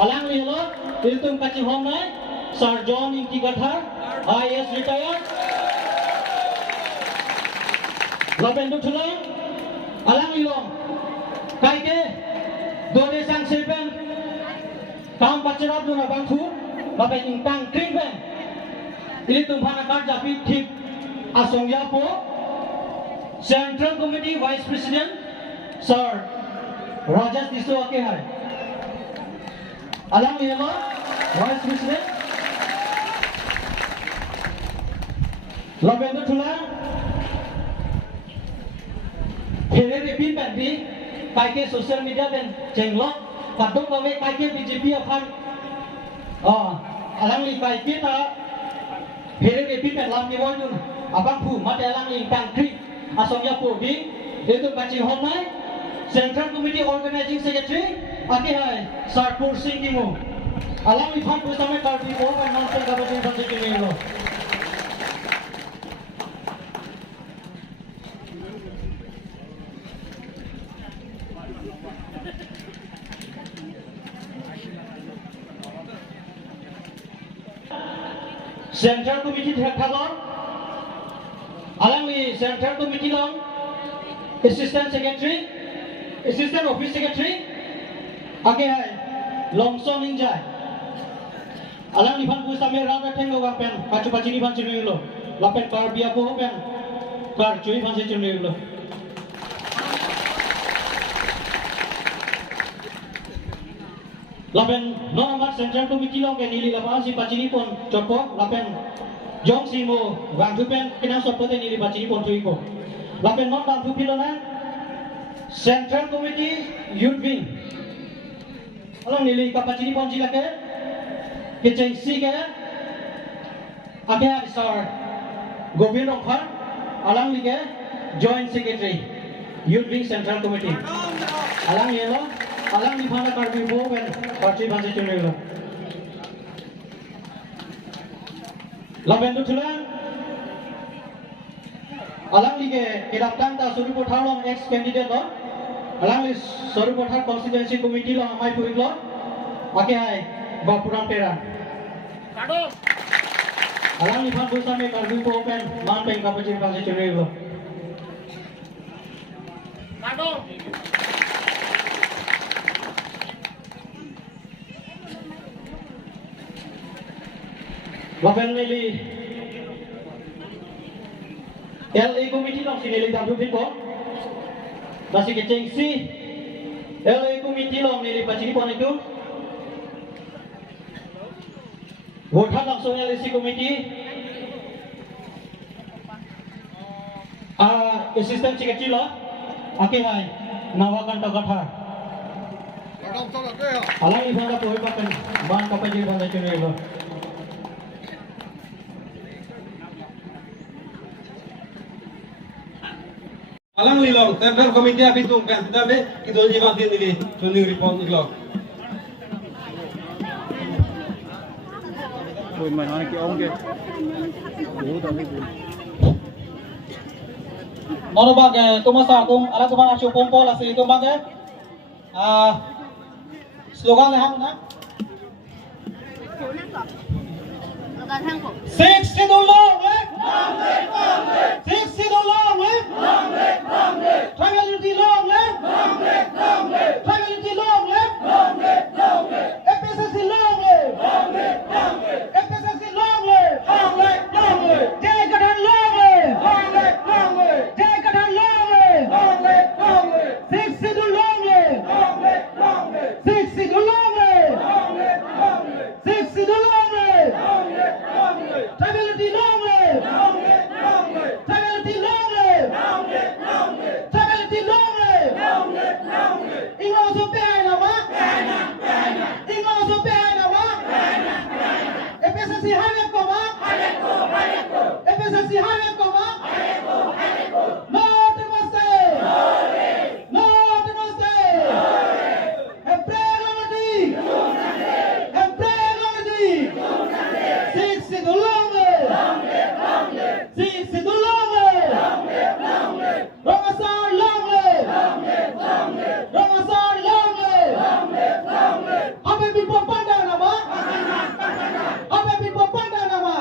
Alang lihat, itu kaci homai, sarjon inti gathar, IAS retired. Lapen Dutulang, Alang Ilong, Kaike, Dode Sang Sepen, Kam Pacerap Duna Bangku, Lapen Ingtang Kringben, Ili Tumpana Karja Pitip, Asong Yapo, Central Committee Vice President, Sir Rajas Disto Akehar, Alang Ilong, Vice President, Lapen Dutulang, Here we pin back the Kaike social media then Chenglok, Padok Lave Kaike BJP upon Alangli Kaike ta Here we pin back Lambi Wardun, Abaku, Matalang Country, Asomya Podi, Edu Pachi Homai, Central Committee Organizing Secretary, Akihai, Sarpur Singimu, Alangli Pump with some Karbi over and non-state government from Central Committee Thakalon, Alangli Central Committee Long, Assistant Secretary, Assistant Office Secretary, Akehai, Longson Ninjai, Alangli Pan Pusame Rada Tengo Wapen, Pachupachini Panchinulo, Lapen Barbia Popen, Parchui Panchinulo. Lapen nomor Central Committee Long ke nili lapan si pacini pon copo lapen jong simo wangtupen kena sopote nili pacini pon tuiko lapen non dan tu pilonan Central Committee Youth Wing alang nili kapacini pon jila ke keceng si ke akhir sir Govind Rongkar alang li ke Joint Secretary Youth Wing Central Committee alang yelo Alang di mana Karbi Bo dan Parti Bangsa Cunelo. Lapen Dutulang, Alang li ke kedaptan ta Suri Pothar long ex candidate lo, Alang li Suri Pothar Constituency Committee lo amai purik lo, ake hai Bapuram Tera. Alang li pan bersama Karbi Bo pen man pen Parti Bangsa Cunelo. Lapen nili LA Committee long sinili dabu pipo masih keceng si LA Committee long nili pacini pon itu votan langsung LAC Committee Assistant Secretary lo Akehai Nawakan Tagathar Alang ibanda poi pakan ban kapajir banda chunelo Alang Lilong, Central Committee Abitung kan sudah be kita jiwa ini tuning report Lilong. Kau mana ki orang ke? Moro bagai tu masa aku, ala tu mana cukup pompol asli tu bagai, slogan lehang na. Six to the long way, six to the long way, tribality long way, tribality long way, FSSC long way, FSSC long way, Jayakadhan long way, Jayakadhan long way, six to the long way, six to the long way, six to the long way. Stability long way. Stability long way. Stability long way. Ingo so behind nama. Ingo so behind nama. FSSC highway koma. FSSC highway koma. No namaste. No namaste. Employability. Employability. Six to the long way. Six to the long way. Ramasar long way. Ramasar long way. Apa people pandang nama? Apa people pandang nama?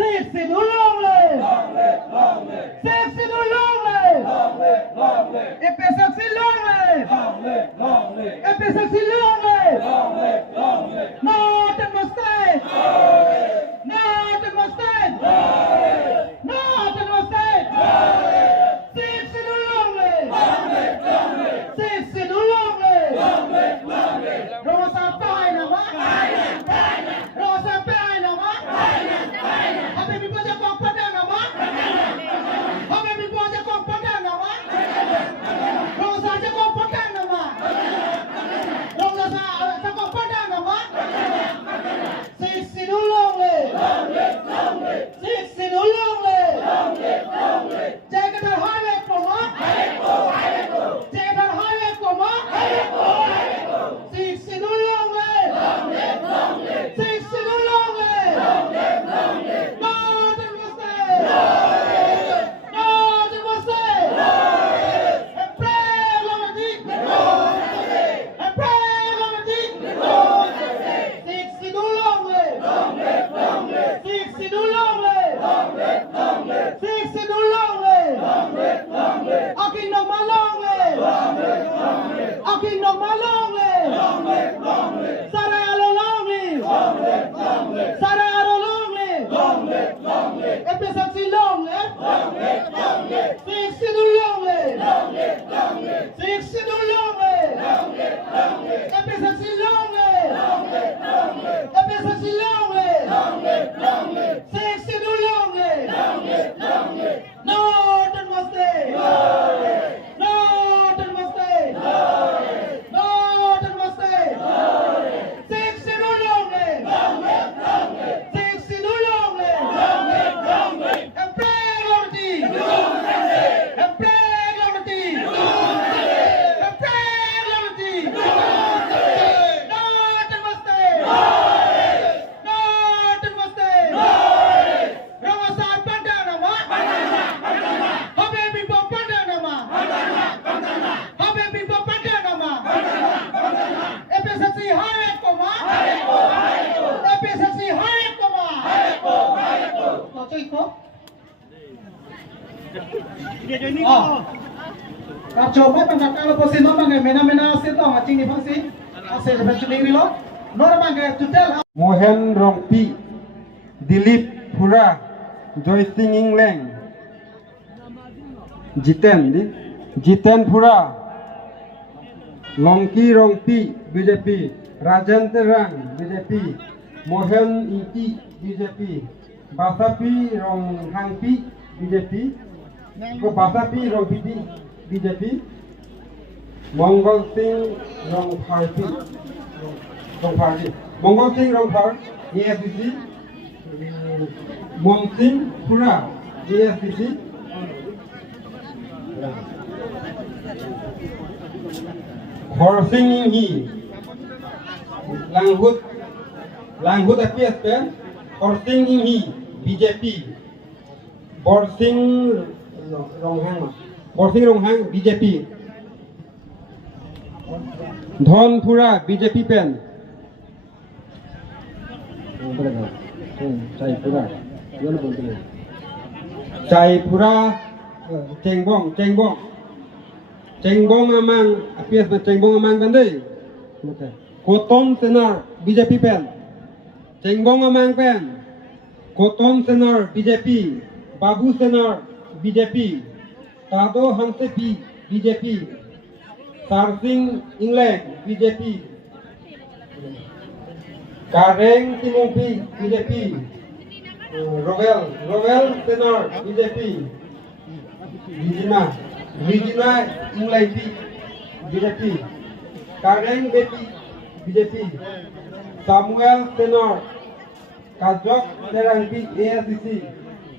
Sexy no long live. Sexy no long live. If it's sexy long live. If it's sexy long live. Northern Mustang. Northern Mustang. Northern Mustang. Sexy no long live. Sexy no long live. Rosa Pine, Rosa Pine, how many people are going to how many people are going to Rosa is going to Rosa is going to 60 no long live. 60 no long live. Take it on highway for what? Take it on highway for what? 60 no long live. 60 no long live. Northern Mustang. Northern Mustang. And pray on the deep. And pray on the deep. 60 no long live. 60 no long live. 60 no long live. Akin no malong live. Akin no malong live. Saralo long live. Saralo long live. Episaksi long live. 60 no long live. 60 no long live. Episaksi long live. Episaksi long live. 60 no long live. Northern Mustang. Northern Mustang. Northern Mustang. 60 no long live. 60 no long live. And pray on the team. And pray on the team. And pray on the team. Northern Mustang. Northern Mustang. Ramasar Pandanama. How many people Pandanama? How many people Pandanama? Episaksi Hayek Koma. Episaksi Hayek Koma. Kau cakap kau? Kacau apa kalau posisi nama mena asyik tau macam ni pasti asyik lepas ni lo. Normal ke tu tell. Mohen Rongpi, Dilip Pura, Joy Singing Leng, Jiten Pura, Longki Rongpi BJP, Rajan Terang BJP, Mohen Inti BJP, Basapi Ronghangpi BJP, Basapi Rongpi BJP, Mongol Singh Rongparti, Mongol Singh Rongpar AFDC, Mong Singh Pura AFDC, Hor Singh Hi Langhut APSP, Hor Singh Hi BJP, Bor Singh Ronghang BJP, Dhon Pura BJP Pen, Chai Pura Chengbong Amang appears the Chengbong Amang Bande, Koton Senar BJP Pen, Chengbong Amang Pen, Koton Senar BJP, Babu Senar BJP, Tado Hansepi BJP, Sarsing England BJP, Kareng Timongpi BJP, Rovel Senar BJP, Regina England BJP, Kareng Bepi BJP, Samuel Senar, Kajok Terangpi ASDC,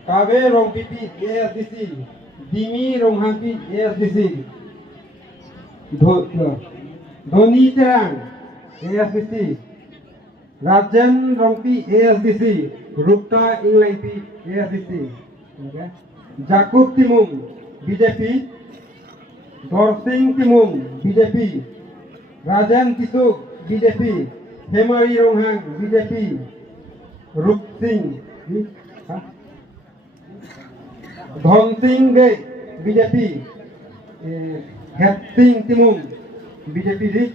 Kave Rongpipi ASDC, Dimi Ronghangpi ASDC, Dhoni Terang ASDC, Rajan Rongpi ASDC, Rupta Inglapi ASDC, Jakub Timung BJP, Dorsing Timung BJP, Rajan Tisuk BJP, Hemari Ronghang BJP, Rup Singh Dhon Singh Ge BJP Het Singh Timung BJP di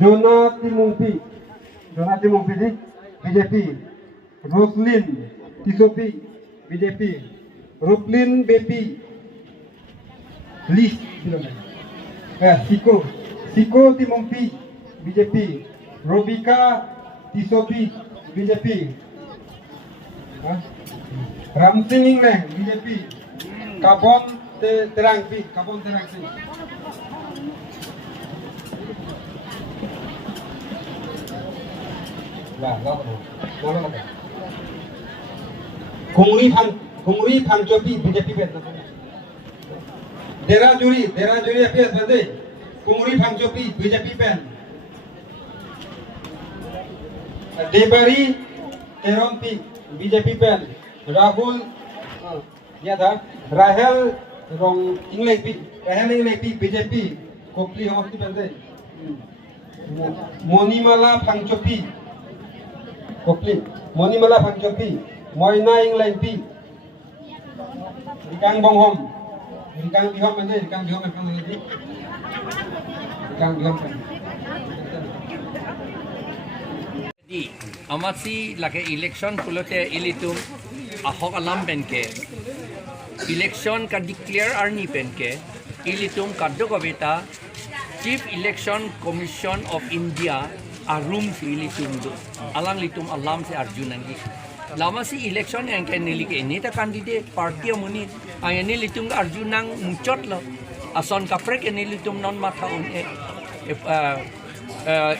Jona Timung Pi di BJP Roslin Tisopi BJP Ruplin Bepi List Siko Timung Pi BJP Robika Tisopi BJP Ram Singh Ingleh BJP Kabon Terang Pi Kongri Phangchopi BJP bet Dera Juri APS bande Kongri Phangchopi BJP pen Debari Terompi BJP pen Rahul ya था Rahel Rong Ingleh Pi BJP Kopli Homti bande Monimala Phangchopi Kopli Monimala Phangchopi Moina Ingleh Pi Rikang Bonghom Bihom bande Rikang Bihom kan di amasi lage election kulote ilitum ahok alam benke election ka declare arni benke ilitum kaddo kobeta Chief Election Commission of India arum si ilitum do alang litum alam se arjunangi lama si election yang kan nilike ini ta candidate party muni ayani litum arjunang mucot lo ason kaprek ini litum non mata un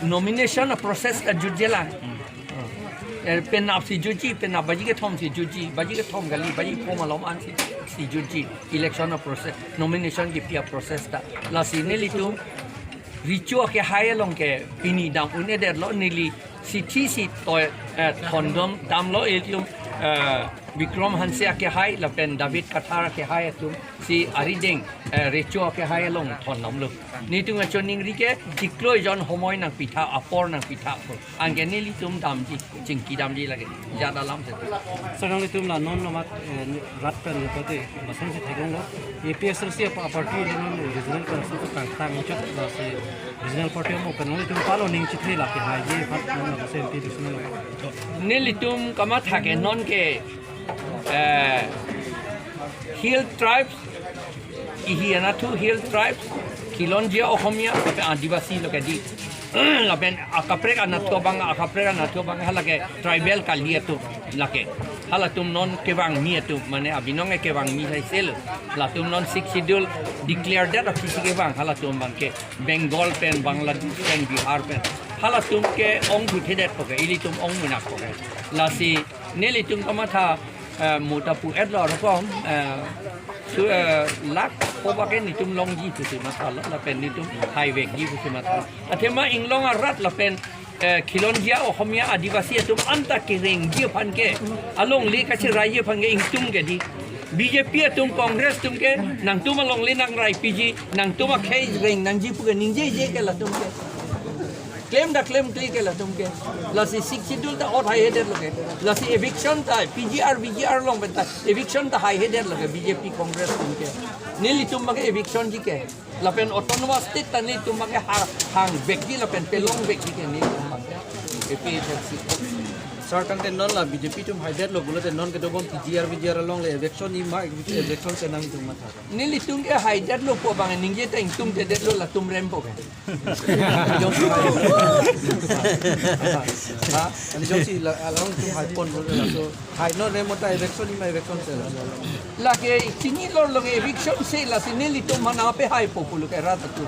nomination process ka jujela pen ap si juji pen ap baji ke thom si juji baji ke thom gali baji pom alom an si juji election process nomination ki pia process ta la si nelitum richo ke haya long ke pini dam une der lo nili si thi si to thondom dam lo elium Vikram Hansia ke hai la pen David Kathara ke hai tum si arideng richo ke hai long thondom lo ni tu choning ri ke diklo jon homoy nang pitha apor nang pitha angeni li tum dam ji jingki dam ji lage ja dalam se sarang li tum la non nomat rat pen pate basan se thagong lo APS se party le non regional council ko kang tang chot la se regional party mo pen li tum palo ning chithre la ke hai je phat non la se anti regional ne li tum kama thake non ke hill tribes ihiana two hill tribes Kilonjia Ohomia Adivasi loke di laben akaprek anatho bang halake tribal kalia tu lake halatum non kewang mi tu mane abinong e kewang mi sai sel latum non 6 schedule declared that of kisi kewang halatum bang ke Bengal pen Bangladesh pen Bihar pen halatum ke ong buthidet poke ilitum ong munak poke lasi nelitum kamatha mutapu edlo rokom lak pobake nitum long ji tu masala la pen nitum highway ji tu masala athema inglong arat la pen Kilonjia Ohomia Adivasi tum anta kiring ji phanke along le kachi raye phange ingtum ke di BJP tum Congress tum ke nang tum along le nang rai PG nang tum khai ring nang ji pu ke ningje je ke la tum ke claim klik ke la tum ke la si 6 schedule ta or high headed loke la si eviction ta VGR long benta eviction ta high headed loke BJP Congress tum ke nili tum mag eviction ji ke la pen autonomous state ta ni tum mag hang back ji la pen pelong back ji ke ni tum mag APHC sarkan te non la BJP tum haidet lo bulote non ke dobon VGR long le election ni ma election se nang tum matha nili tum ke haidet lo po bang ningje ta tum te det lo la tum rem po ke ha ani josi along tum hai pon lo so hai no ne mota election ni ma election se la ke tini lo ke eviction se la si nili tum mana pe hai po lo ke rat tu